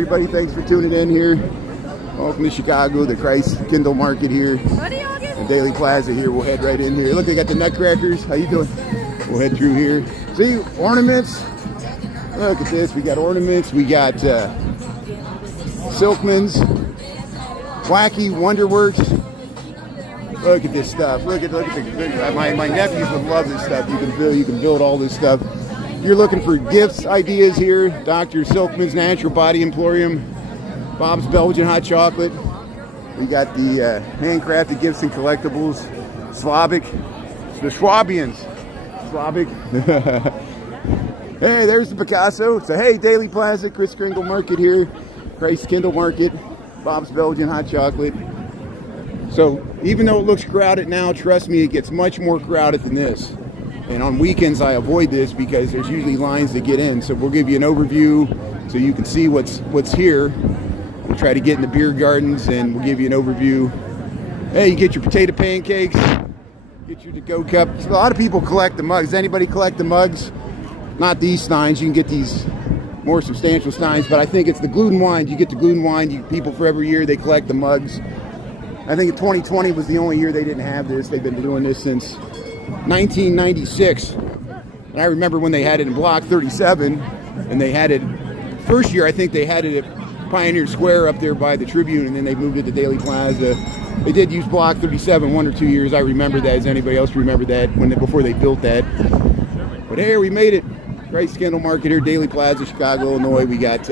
Everybody, thanks for tuning in here. Welcome to Chicago, the Christkindl market here. And Dayley Plaza here. We'll head right in here. Look, they got the nutcrackers. How you doing? We'll head through here. See, ornaments. Look at this. We got ornaments. We got Silkmans, Wacky Wonderworks. Look at this stuff. Look at the my nephews would love this stuff. You can build all this stuff. You're looking for gifts ideas here. Dr. Silkman's Natural Body Emporium, Bob's Belgian Hot Chocolate. We got the handcrafted gifts and collectibles. Slavic, the Schwabians. Slavic. Hey, there's the Picasso. So hey, Dayley Plaza, Christkindl Market here. Christkindl Market, Bob's Belgian Hot Chocolate. So even though it looks crowded now, trust me, it gets much more crowded than this. And on weekends, I avoid this because there's usually lines that get in. So we'll give you an overview so you can see what's here. We'll try to get in the beer gardens and we'll give you an overview. Hey, you get your potato pancakes, get your to-go cups. A lot of people collect the mugs. Does anybody collect the mugs? Not these steins. You can get these more substantial steins, but I think it's the gluten wine. You get the gluten wine. People for every year, they collect the mugs. I think 2020 was the only year they didn't have this. They've been doing this since 1996. And I remember when they had it in Block 37, and they had it, first year I think they had it at Pioneer Square up there by the Tribune, and then they moved it to Dayley Plaza. They did use Block 37 1 or 2 years. I remember that. Does anybody else remember that before they built that? But here, we made it. Christkindl Market here, Dayley Plaza, Chicago, Illinois. We got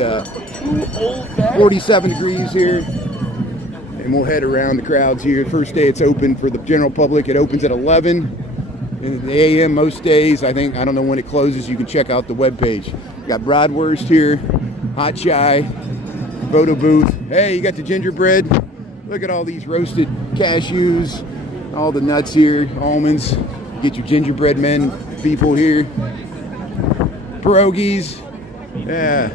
47 degrees here. And we'll head around the crowds here. First day it's open for the general public. It opens at 11 in the a.m. most days. I don't know when it closes. You can check out the webpage. Got bratwurst here, hot chai, photo booth. Hey, you got the gingerbread. Look at all these roasted cashews, all the nuts here, almonds. Get your gingerbread men people here. Pierogies. Yeah.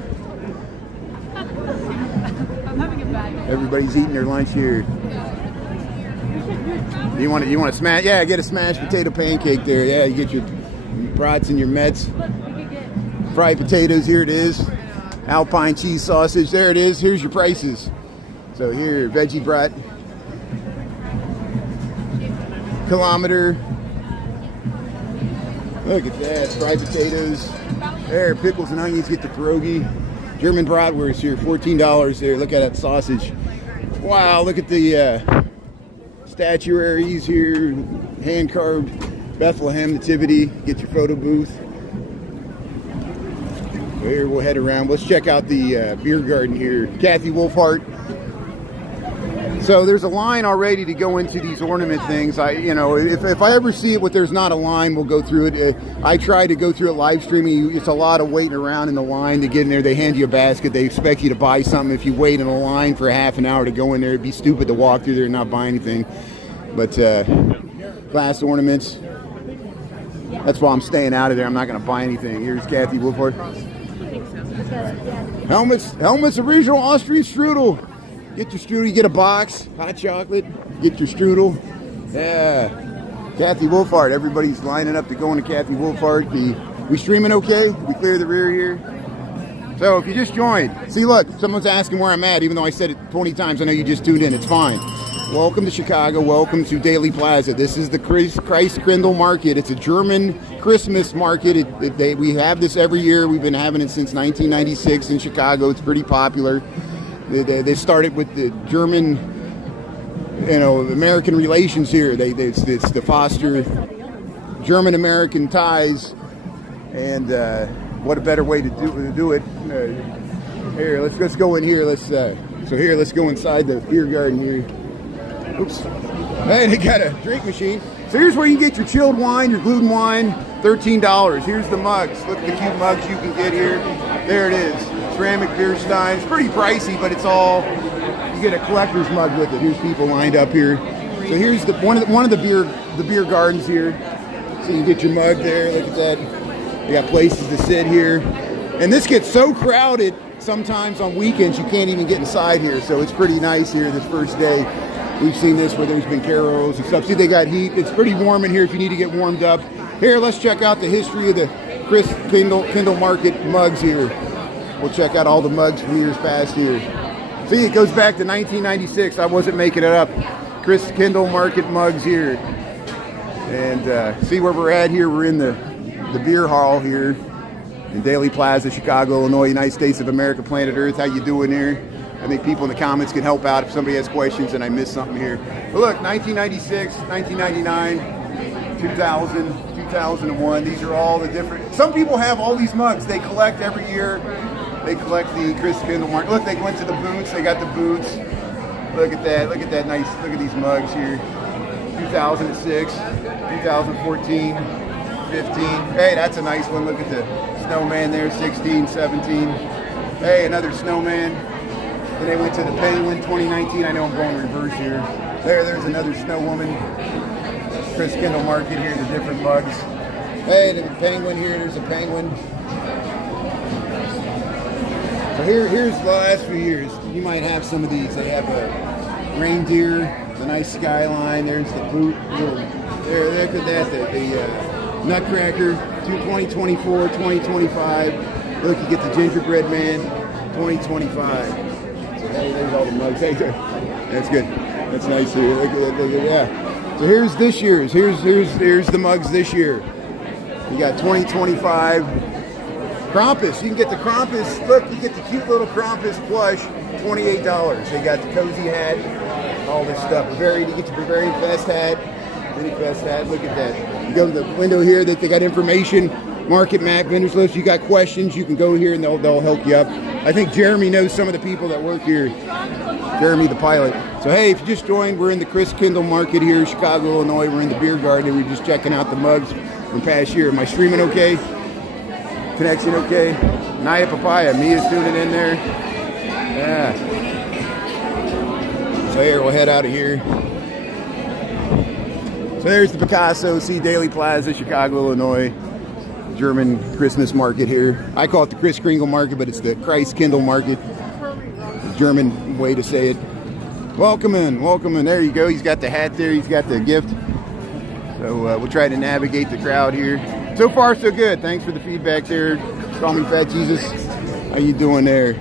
Everybody's eating their lunch here. You want to smash? Yeah, get a smashed potato pancake there. Yeah, you get your brats and your Mets. Fried potatoes, here it is. Alpine cheese sausage, there it is. Here's your prices. So here, veggie brat. Kilometer. Look at that, fried potatoes. There, pickles and onions, get the pierogi. German bratwurst here, $14 there. Look at that sausage. Wow, look at the statuaries here. Hand-carved Bethlehem Nativity. Get your photo booth. So here, we'll head around. Let's check out the beer garden here. Kathy Wolfhart. So there's a line already to go into these ornament things. If I ever see it where there's not a line, we'll go through it. I try to go through it live streaming. It's a lot of waiting around in the line to get in there. They hand you a basket. They expect you to buy something. If you wait in a line for half an hour to go in there, it'd be stupid to walk through there and not buy anything. But glass ornaments. That's why I'm staying out of there. I'm not going to buy anything. Here's Kathy Wolfhart. Helmets, original Austrian strudel. Get your strudel, you get a box, hot chocolate, get your strudel. Yeah, Kathy Wolfhart, everybody's lining up to go into Kathy Wolfhart. We streaming okay? We clear the rear here? So if you just joined, see look, someone's asking where I'm at, even though I said it 20 times, I know you just tuned in, it's fine. Welcome to Chicago, welcome to Dayley Plaza. This is the Christkindl Market. It's a German Christmas market. We have this every year. We've been having it since 1996 in Chicago. It's pretty popular. They started with the German, American relations here. It's to foster German-American ties, and what a better way to do it. Here, let's go in here. Let's go inside the beer garden here. Oops. Hey, they got a drink machine. So here's where you can get your chilled wine, your gluten wine, $13. Here's the mugs. Look at the cute mugs you can get here. There it is. Ceramic beer stein. It's pretty pricey, but it's all, you get a collector's mug with it. Here's people lined up here. So here's one of the beer gardens here. So you get your mug there. Look at that. They got places to sit here. And this gets so crowded sometimes on weekends you can't even get inside here. So it's pretty nice here this first day. We've seen this where there's been carols and stuff. See, they got heat. It's pretty warm in here if you need to get warmed up. Here, let's check out the history of the Christkindl Market mugs here. We'll check out all the mugs from years past here. See, it goes back to 1996. I wasn't making it up. Christkindl Market mugs here. And see where we're at here. We're in the beer hall here in Dayley, Plaza, Chicago, Illinois, United States of America, planet Earth. How you doing there? I think people in the comments can help out if somebody has questions and I missed something here. But look, 1996, 1999, 2000, 2001. These are all the different. Some people have all these mugs. They collect every year. They collect the Christkindl market. Look, they went to the boots. They got the boots. Look at that. Look at that nice. Look at these mugs here. 2006, 2014, 15. Hey, that's a nice one. Look at the snowman there. 16, 17. Hey, another snowman. And they went to the penguin 2019. I know I'm going reverse here. There's another snow woman. Christkindl market here. The different mugs. Hey, the penguin here. There's a penguin. So here's the last few years. You might have some of these. They have a reindeer, the nice skyline. There's the boot. There, look at that. The Nutcracker, 2024, 2025. Look, you get the gingerbread man, 2025. So hey, there's all the mugs. Hey, that's good. That's nice here. Look at yeah. So here's this year's. Here's the mugs this year. You got 2025. Krampus, you can get the Krampus, look, you get the cute little Krampus plush, $28. They got the cozy hat, all this stuff. You get the Bavarian Fest hat, look at that. You go to the window here, they got information, market map, vendors list. You got questions, you can go here and they'll help you up. I think Jeremy knows some of the people that work here. Jeremy, the pilot. So hey, if you just joined, we're in the Christkindl market here, Chicago, Illinois. We're in the beer garden. We're just checking out the mugs from past year. Am I streaming okay? Connection okay? Naya Papaya, Mia's tuning in there. Yeah. So here, we'll head out of here. So there's the Picasso, see Dayley Plaza, Chicago, Illinois. German Christmas market here. I call it the Christkindl market, but it's the Christkindl market. The German way to say it. Welcome in, welcome in. There you go. He's got the hat there. He's got the gift. So we'll try to navigate the crowd here. So far, so good. Thanks for the feedback there. Call me Fat Jesus. How you doing there?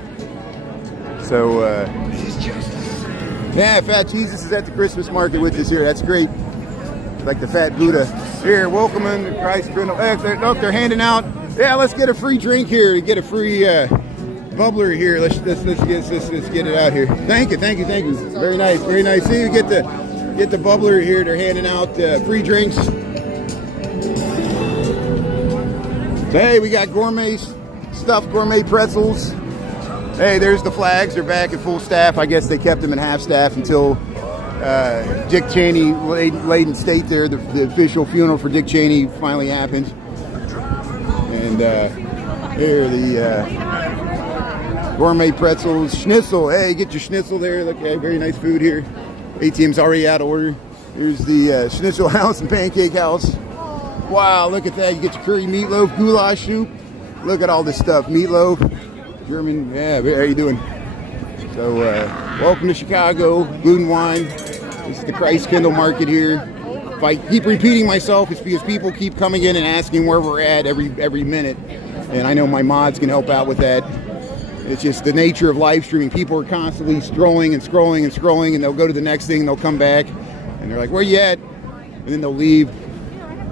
So, yeah, Fat Jesus is at the Christmas market with us here. That's great. Like the Fat Buddha. Here, welcome in to Christkindl. Hey, look, they're handing out. Yeah, let's get a free drink here. Get a free bubbler here. Let's get it out here. Thank you. Very nice, very nice. See, you get the bubbler here. They're handing out free drinks. So, hey, we got gourmet stuffed gourmet pretzels. Hey, there's the flags. They're back at full staff. I guess they kept them in half staff until Dick Cheney laid in state there. The official funeral for Dick Cheney finally happened. And here the gourmet pretzels. Schnitzel. Hey, get your schnitzel there. Look, hey, very nice food here. ATM's already out of order. Here's the schnitzel house and pancake house. Wow, look at that. You get your curry meatloaf, goulash soup. Look at all this stuff. Meatloaf, German. Yeah, how you doing? So, welcome to Chicago, Food and Wine. This is the Christkindl market here. If I keep repeating myself, it's because people keep coming in and asking where we're at every minute. And I know my mods can help out with that. It's just the nature of live streaming. People are constantly scrolling, and they'll go to the next thing, and they'll come back, and they're like, where you at? And then they'll leave.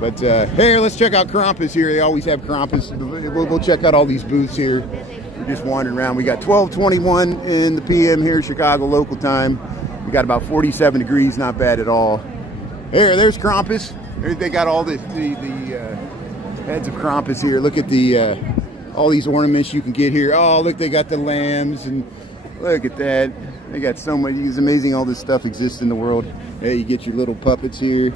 But here, let's check out Krampus here. They always have Krampus. We'll check out all these booths here. We're just wandering around. We got 12:21 in the PM here, Chicago local time. We got about 47 degrees, not bad at all. Here, there's Krampus. They got all the heads of Krampus here. Look at the all these ornaments you can get here. Oh, look, they got the lambs, and look at that. They got so much. It's amazing all this stuff exists in the world. Hey, you get your little puppets here.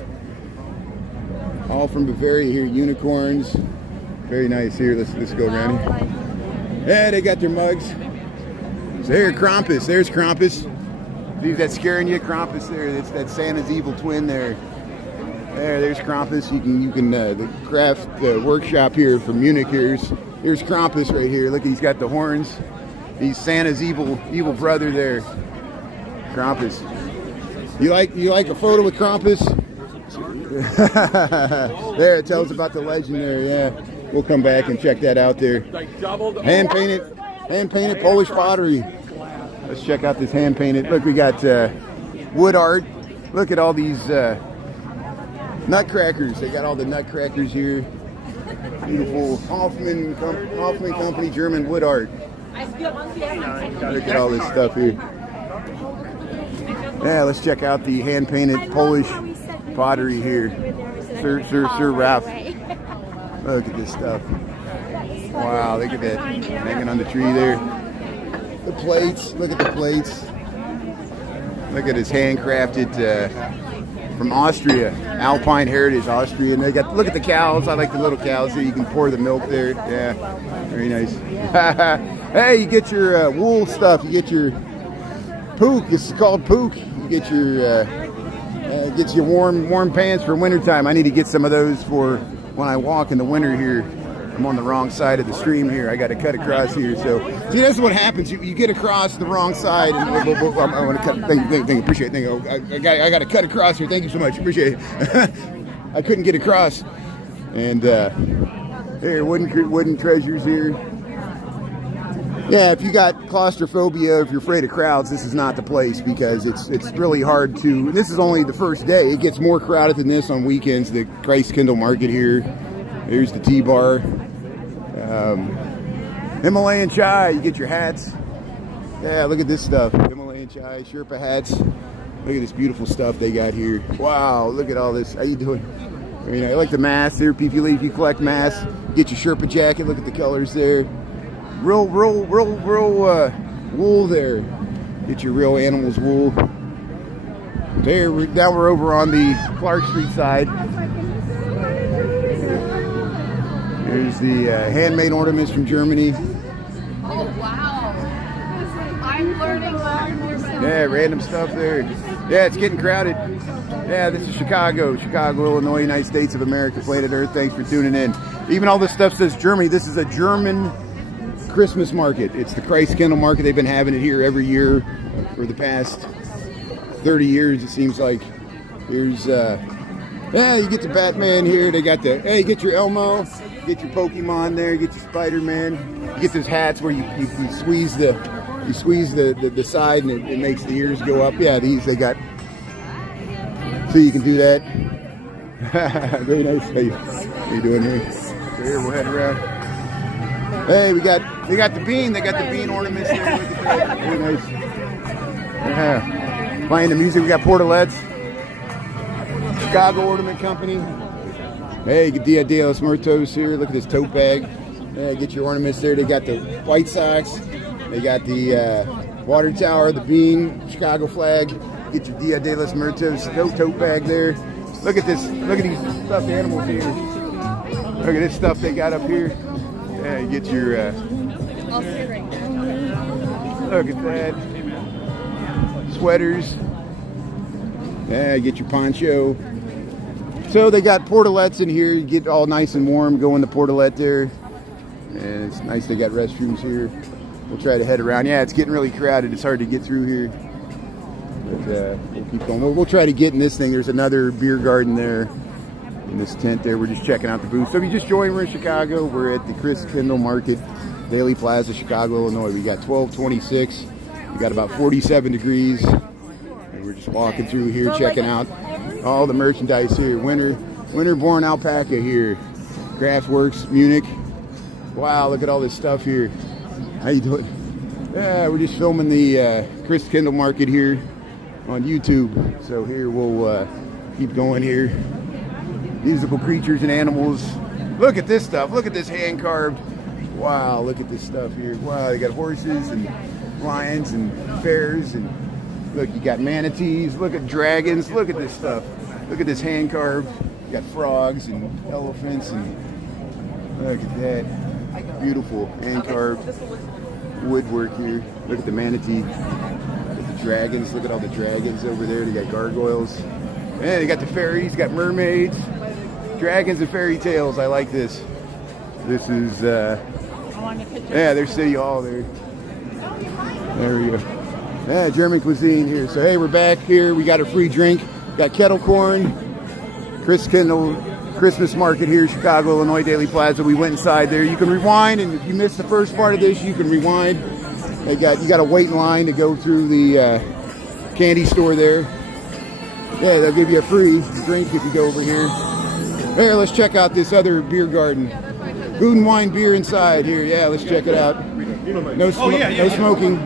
All from Bavaria here, unicorns. Very nice here. Let's go around here. Yeah, they got their mugs. So here, Krampus. There's Krampus. See that scaring you, Krampus there. It's that Santa's evil twin there. There's Krampus. You can the craft workshop here from Munich here. There's Krampus right here. Look, he's got the horns. He's Santa's evil brother there. Krampus. You like a photo with Krampus? There, it tells about the legend there. Yeah, we'll come back and check that out there. Hand Hand-painted Polish pottery. Let's check out this hand-painted. Look, we got wood art. Look at all these nutcrackers. They got all the nutcrackers here. Beautiful Hoffman Company German wood art. Look at all this stuff here. Yeah, let's check out the hand-painted Polish pottery here. Sir Ralph. Look at this stuff. Wow, look at that hanging on the tree there. The plates, look at the plates. Look at his handcrafted from Austria, Alpine Heritage, Austria. And they got, look at the cows. I like the little cows here. You can pour the milk there. Yeah, very nice. Hey, you get your wool stuff. You get your pook. It's called pook. You get your gets you warm pants for wintertime. I need to get some of those for when I walk in the winter here. I'm on the wrong side of the stream here. I got to cut across here. So, see, that's what happens. You get across the wrong side. And I want to cut. Thank you. Appreciate it. Thank you. I got to cut across here. Thank you so much. Appreciate it. I couldn't get across. And here, wooden treasures here. Yeah, if you got claustrophobia, if you're afraid of crowds, this is not the place because it's really hard to. This is only the first day. It gets more crowded than this on weekends. The Christkindl market here. Here's the T-bar. Himalayan chai. You get your hats. Yeah, look at this stuff. Himalayan chai, Sherpa hats. Look at this beautiful stuff they got here. Wow, look at all this. How you doing? I like the masks here. If you collect masks, get your Sherpa jacket. Look at the colors there. Real wool there. Get your real animals wool. There, now we're over on the Clark Street side. There's the handmade ornaments from Germany. Oh, wow. I'm learning more. Yeah, random stuff there. Yeah, it's getting crowded. Yeah, this is Chicago, Illinois, United States of America, planet Earth. Thanks for tuning in. Even all this stuff says Germany. This is a German Christmas market. It's the Christkindl market. They've been having it here every year for the past 30 years, it seems like. Here's, yeah, you get the Batman here. They got the, hey, get your Elmo. Get your Pokemon there, get your Spider-Man. You get those hats where you squeeze the side and it makes the ears go up. Yeah, these they got. So you can do that. Very nice. How you doing here? So here we'll head around. Hey, they got the bean. They got the bean ornaments there. Very nice. Yeah. Playing the music. We got Portalets. Chicago Ornament Company. Hey, Dia de los Muertos here. Look at this tote bag. Yeah, get your ornaments there. They got the White Sox. They got the water tower, the bean, Chicago flag. Get your Dia de los Muertos tote bag there. Look at this. Look at these stuffed animals here. Look at this stuff they got up here. Yeah, you get your. Look at that. Sweaters. Yeah, get your poncho. So they got portalets in here. You get all nice and warm. Go in the portalet there. And it's nice they got restrooms here. We'll try to head around. Yeah, it's getting really crowded. It's hard to get through here. But we'll keep going. We'll try to get in this thing. There's another beer garden there in this tent there. We're just checking out the booth. So if you just joined, we're in Chicago. We're at the Christkindl Market, Dayley Plaza, Chicago, Illinois. We got 1226. We got about 47 degrees. And we're just walking through here, checking out all the merchandise here. Winter-born alpaca here. Craftworks, Munich. Wow, look at all this stuff here. How you doing? Yeah, we're just filming the Christkindl market here on YouTube. So here we'll keep going here. Musical creatures and animals. Look at this stuff. Look at this hand carved. Wow, look at this stuff here. Wow, they got horses and lions and bears and look, you got manatees. Look at dragons. Look at this stuff. Look at this hand carved. You got frogs and elephants and look at that. Beautiful hand carved woodwork here. Look at the manatee. Look at the dragons. Look at all the dragons over there. They got gargoyles. And they got the fairies. Got mermaids. Dragons and fairy tales. I like this. This is yeah, there's City Hall there. There we go. Yeah, German cuisine here. So hey, we're back here. We got a free drink. Got kettle corn, Christkindl Christmas market here, Chicago, Illinois, Dayley Plaza. We went inside there. You can rewind, and if you missed the first part of this, you can rewind. You got to wait in line to go through the candy store there. Yeah, they'll give you a free drink if you go over here. Here, let's check out this other beer garden. Food and wine beer inside here. Yeah, let's check it out. No smoking.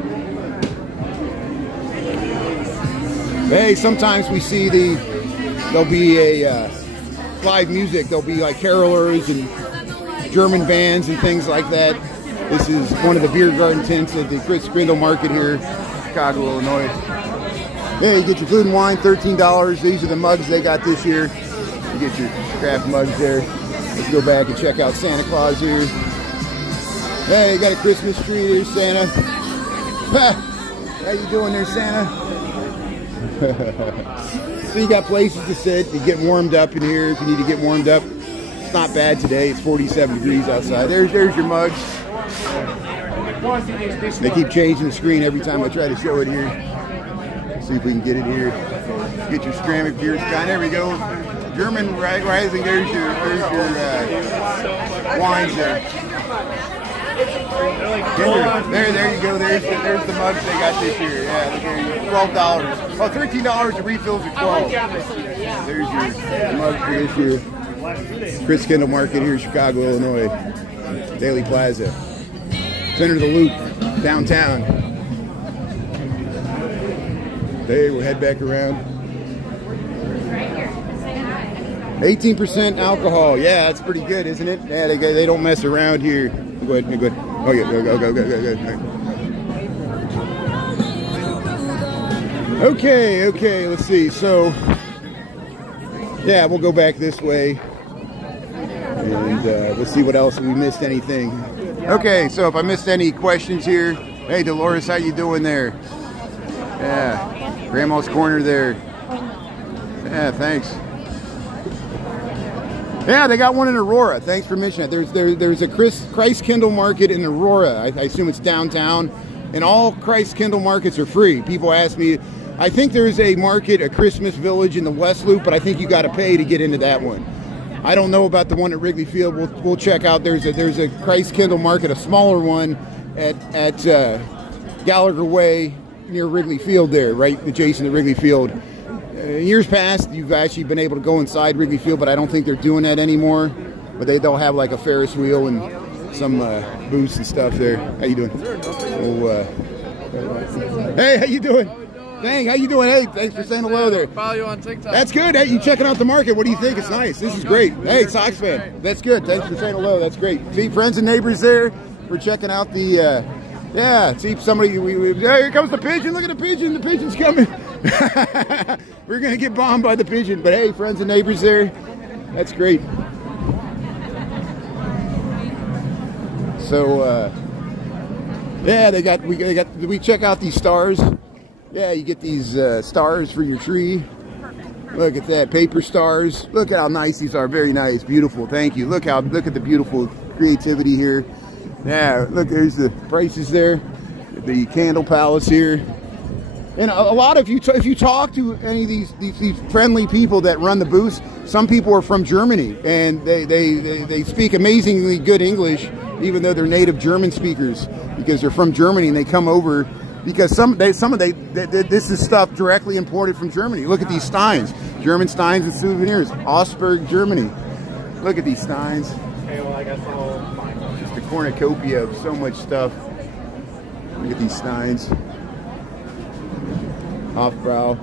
Hey, sometimes we see there'll be a live music. There'll be like carolers and German bands and things like that. This is one of the beer garden tents at the Christkindl market here, Chicago, Illinois. Yeah, you get your food and wine, $13. These are the mugs they got this year. You get your craft mugs there. Let's go back and check out Santa Claus here. Hey, you got a Christmas tree there, Santa. How you doing there, Santa? So you got places to sit. You get warmed up in here if you need to get warmed up. It's not bad today. It's 47 degrees outside. There's your mugs. They keep changing the screen every time I try to show it here. See if we can get it here. Get your ceramic beer stein. There we go. German rising. There's your wines there. There you go. There's the mugs they got this year. Yeah, look here, $12. Oh, $13. The refills are $12. There's your mugs for this year. Christkindl Market here, Chicago, Illinois. Dayley Plaza. Center of the Loop, downtown. Hey, we'll head back around. 18% alcohol. Yeah, that's pretty good, isn't it? Yeah, they don't mess around here. Go ahead. Oh, yeah, go. Okay, let's see. So, yeah, we'll go back this way. And we'll see what else, if we missed anything. Okay, so if I missed any questions here. Hey, Dolores, how you doing there? Yeah, Grandma's Corner there. Yeah, thanks. Yeah, they got one in Aurora. Thanks for mentioning it. There's a Christkindl market in Aurora. I assume it's downtown. And all Christkindl markets are free. People ask me, I think there's a market, a Christmas Village in the West Loop, but I think you got to pay to get into that one. I don't know about the one at Wrigley Field. We'll check out. There's a Christkindl market, a smaller one at Gallagher Way near Wrigley Field there, right adjacent to Wrigley Field. Years past, you've actually been able to go inside Wrigley Field, but I don't think they're doing that anymore. But they'll have like a Ferris wheel and some booths and stuff there. How you doing? Hey, how you doing? Dang, how you doing? Hey, thanks for saying hello there. Follow you on TikTok. That's good. Hey, you checking out the market? What do you think? It's nice. This is great. Hey, Sox fan. That's good. Thanks for saying hello. That's great. See friends and neighbors there. We're checking out the. Yeah. See somebody. Here comes the pigeon. Look at the pigeon. The pigeon's coming. We're gonna get bombed by the pigeon. But hey, friends and neighbors there. That's great. So. Yeah, we check out these stars. Yeah, you get these stars for your tree. Look at that, paper stars. Look at how nice these are. Very nice, beautiful. Thank you. Look at the beautiful creativity here. Yeah, look, there's the prices there. The Candle Palace here. And a lot of if you talk to any of these friendly people that run the booths, some people are from Germany and they speak amazingly good English, even though they're native German speakers, because they're from Germany and they come over because this is stuff directly imported from Germany. Look at these steins, German steins and souvenirs, Augsburg, Germany. Look at these steins. Just a cornucopia of so much stuff. Look at these steins. Hofbrau.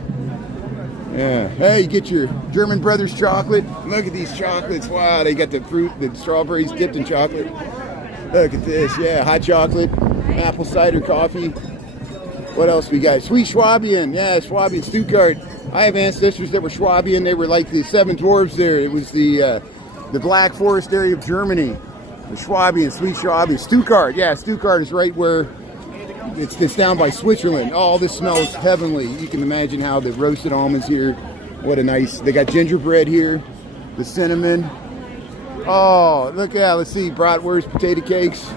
Yeah. Hey, you get your German Brothers chocolate. Look at these chocolates. Wow, they got the fruit, the strawberries dipped in chocolate. Look at this. Yeah, hot chocolate, apple cider coffee. What else we got? Sweet Schwabian. Yeah, Schwabian, Stuttgart. I have ancestors that were Schwabian. They were like the Seven Dwarfs there. It was the Black Forest area of Germany. The Schwabian, Sweet Schwabian. Stuttgart. Yeah, Stuttgart is right where it's down by Switzerland. Oh, this smells heavenly. You can imagine how the roasted almonds here. What a nice. They got gingerbread here. The cinnamon. Oh, look at. Let's see. Bratwurst, potato cakes,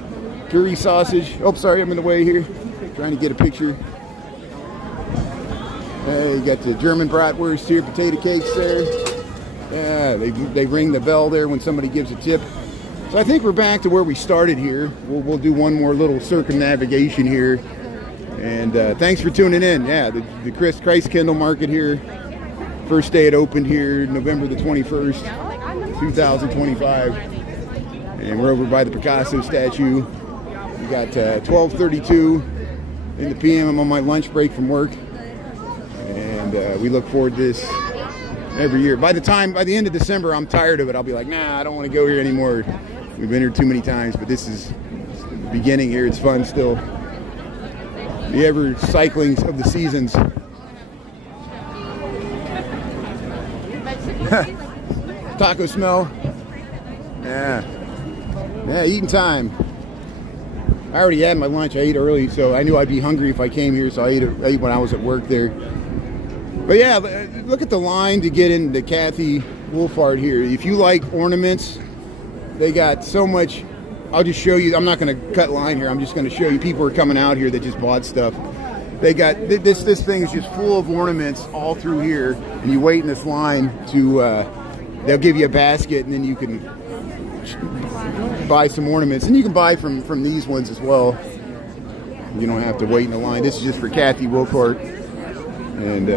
curry sausage. Oh, sorry, I'm in the way here. Trying to get a picture. Hey, you got the German bratwurst here, potato cakes there. Yeah, they ring the bell there when somebody gives a tip. So I think we're back to where we started here. We'll do one more little circumnavigation here. And thanks for tuning in. Yeah, the Christkindl Market here. First day it opened here, November the 21st, 2025. And we're over by the Picasso statue. We got 12:32 in the PM. I'm on my lunch break from work. And we look forward to this every year. By the end of December, I'm tired of it. I'll be like, nah, I don't want to go here anymore. We've been here too many times, but this is the beginning here. It's fun still. The ever cycling of the seasons. Taco smell. Yeah, eating time. I already had my lunch. I ate early, so I knew I'd be hungry if I came here, so I ate when I was at work there. But yeah, look at the line to get into Kathy Wolfhard here. If you like ornaments, they got so much. I'll just show you. I'm not going to cut line here. I'm just going to show you. People are coming out here that just bought stuff. They got this thing is just full of ornaments all through here, and you wait in this line to. They'll give you a basket, and then you can buy some ornaments, and you can buy from these ones as well. You don't have to wait in the line. This is just for Kathy Wolfhard, and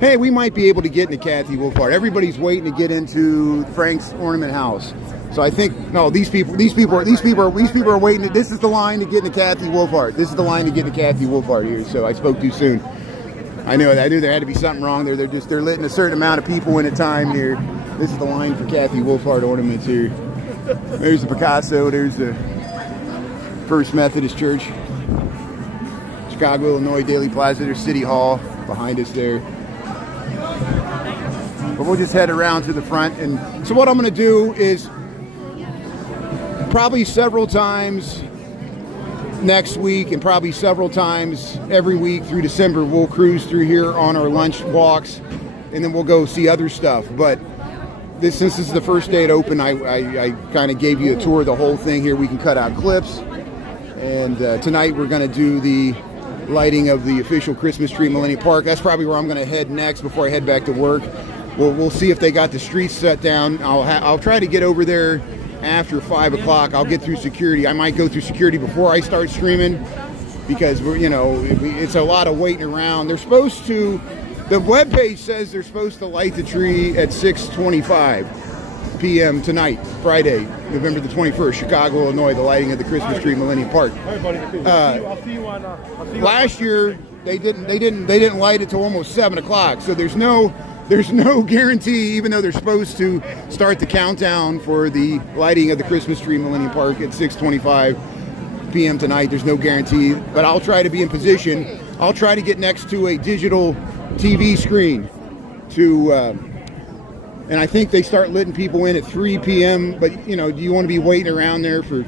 hey, we might be able to get into Kathy Wolfhard. Everybody's waiting to get into Frank's Ornament House. So I think no, these people are waiting. This is the line to get into Kathy Wolfhard. This is the line to get into Kathy Wolfhard here. So I spoke too soon. I knew there had to be something wrong there. They're letting a certain amount of people in at a time here. This is the line for Kathy Wolfhard ornaments here. There's the Picasso. There's the First Methodist Church, Chicago, Illinois, Dayley Plaza. There's City Hall behind us there. But we'll just head around to the front. And so what I'm going to do is probably several times next week and probably several times every week through December, we'll cruise through here on our lunch walks, and then we'll go see other stuff. But since this is the first day it opened, I kind of gave you a tour of the whole thing here. We can cut out clips. And tonight we're going to do the lighting of the official Christmas tree in Millennium Park. That's probably where I'm going to head next before I head back to work. We'll see if they got the streets shut down. I'll try to get over there after 5 o'clock. I'll get through security. I might go through security before I start streaming because it's a lot of waiting around. They're supposed to. The webpage says they're supposed to light the tree at 6:25 p.m. tonight, Friday, November the 21st, Chicago, Illinois. The lighting of the Christmas tree in Millennium Park. I'll see you on. Last year they didn't light it till almost 7 o'clock. So there's no guarantee, even though they're supposed to start the countdown for the lighting of the Christmas tree in Millennium Park at 6:25 p.m. tonight. There's no guarantee, but I'll try to be in position. I'll try to get next to a digital TV screen and I think they start letting people in at 3 p.m. But do you want to be waiting around there for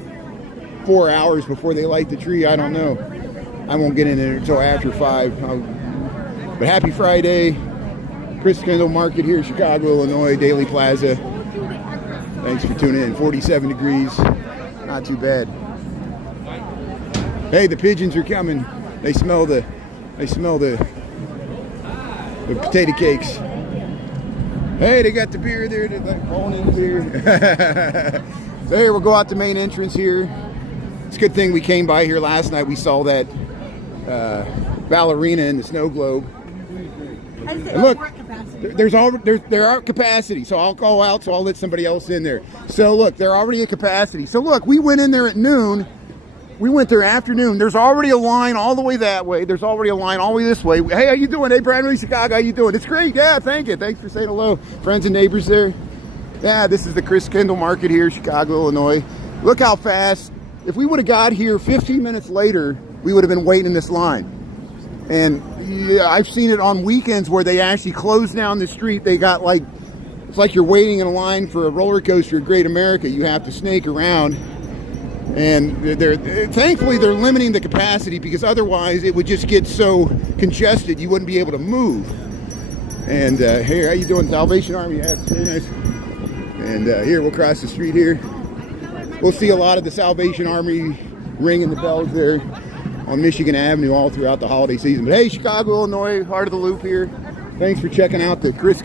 4 hours before they light the tree? I don't know. I won't get in there until after 5. But happy Friday. Christkindl Market here, Chicago, Illinois, Dayley Plaza. Thanks for tuning in. 47 degrees. Not too bad. Hey, the pigeons are coming. They smell the potato cakes. Hey, they got the beer there. They're owning beer. So here, we'll go out the main entrance here. It's a good thing we came by here last night. We saw that ballerina in the snow globe. And look, there are capacity. So I'll go out, so I'll let somebody else in there. So look, they're already at capacity. So look, we went in there at noon. We went there afternoon. There's already a line all the way that way. There's already a line all the way this way. Hey, how you doing? Hey, Brad, Chicago, how you doing? It's great. Yeah, thank you. Thanks for saying hello. Friends and neighbors there. Yeah, this is the Christkindl Market here, Chicago, Illinois. Look how fast. If we would have got here 15 minutes later, we would have been waiting in this line. And yeah, I've seen it on weekends where they actually close down the street. They got it's like you're waiting in a line for a roller coaster at Great America. You have to snake around. And thankfully they're limiting the capacity because otherwise it would just get so congested you wouldn't be able to move. And here, how you doing, Salvation Army? Yeah, it's very nice. And here, we'll cross the street here. We'll see a lot of the Salvation Army ringing the bells there. on Michigan Avenue all throughout the holiday season. But hey, Chicago, Illinois, heart of the loop here. Thanks for checking out the Chris